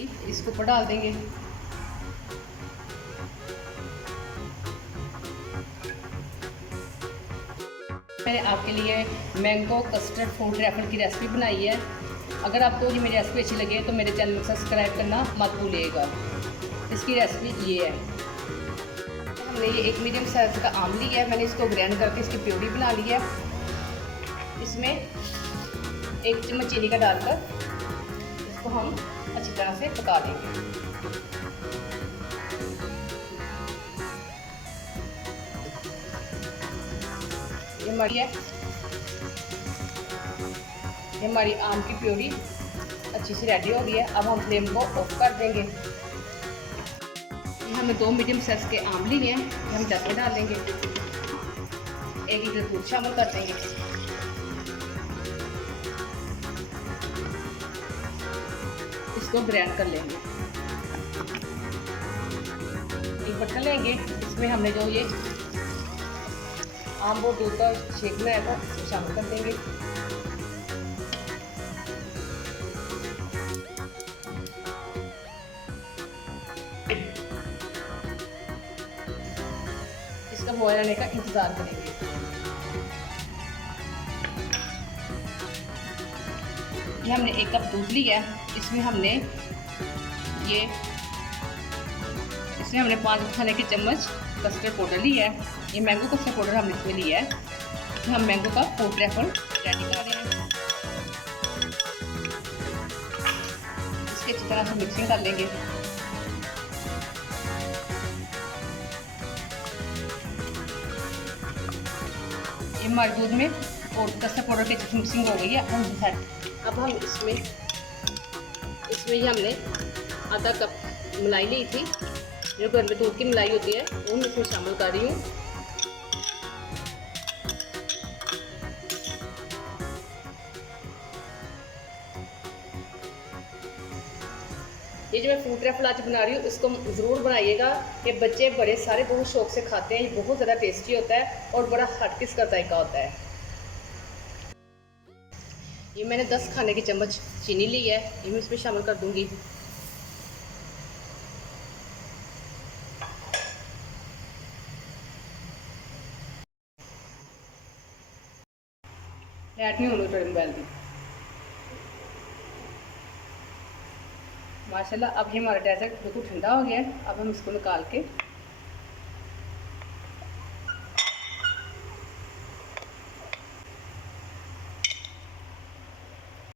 Recipe इसको ऊपर डाल देंगे। मैंने आपके लिए मैंगो कस्टर्ड फ्रूट रैफल की रेसिपी बनाई है। अगर आपको ये मेरी रेसिपी अच्छी लगे तो मेरे चैनल को सब्सक्राइब करना मत भूलिएगा। इसकी रेसिपी ये है। हमने ये एक मीडियम साइज़ का आम लिया है, मैंने इसको ग्राइंड करके इसकी प्यूरी बना ली है। इसमें 1 चम्मच चीनी का डालकर इसको हम अच्छी तरह से पका देंगे। ये हमारी आम की प्यूरी अच्छी सी रेडी हो गई है। अब हम फ्लेम को ऑफ कर देंगे। हमने 2 मीडियम साइज के आम लिए हैं, हम जग में डाल देंगे। 1 लीटर दूध शामिल कर देंगे। इसको ग्राइंड कर लेंगे। एक बर्तन लेंगे, इसमें हमने जो ये आम और दूध का शेक बनाया था इसको शामिल कर देंगे। इसका बॉयल आने का इंतज़ार करेंगे। ये हमने 1 कप दूध लिया है। इसमें हमने 5 खाने के चम्मच कस्टर्ड पाउडर लिया है। ये मैंगो कस्टर्ड पाउडर हमने इसमें लिया है। तो हम मैंगो का फ्रूट रैफल रेडी कर रहे हैं। इसकी अच्छी तरह से मिक्सिंग कर लेंगे। ये हमारे दूध में और कस्टर्ड पाउडर की अच्छी मिक्सिंग हो गई है। अब हम इसमें ही हमने आधा कप मलाई ली थी, जो घर में दूध की मलाई होती है, वो मैं इसमें शामिल कर रही हूँ। ये जो मैं फ्रूट रैफल आज बना रही हूँ इसको ज़रूर बनाइएगा। ये बच्चे बड़े सारे बहुत शौक से खाते हैं। ये बहुत ज़्यादा टेस्टी होता है और बड़ा हटकिस का जायका होता है। ये मैंने 10 खाने के चम्मच चीनी ली है, ये मैं इसमें शामिल कर दूंगी। लाइट नहीं होनी थोड़ी मोबाइल की। माशाल्लाह अब ये हमारा डेजर्ट बिल्कुल ठंडा हो गया है। अब हम इसको निकाल के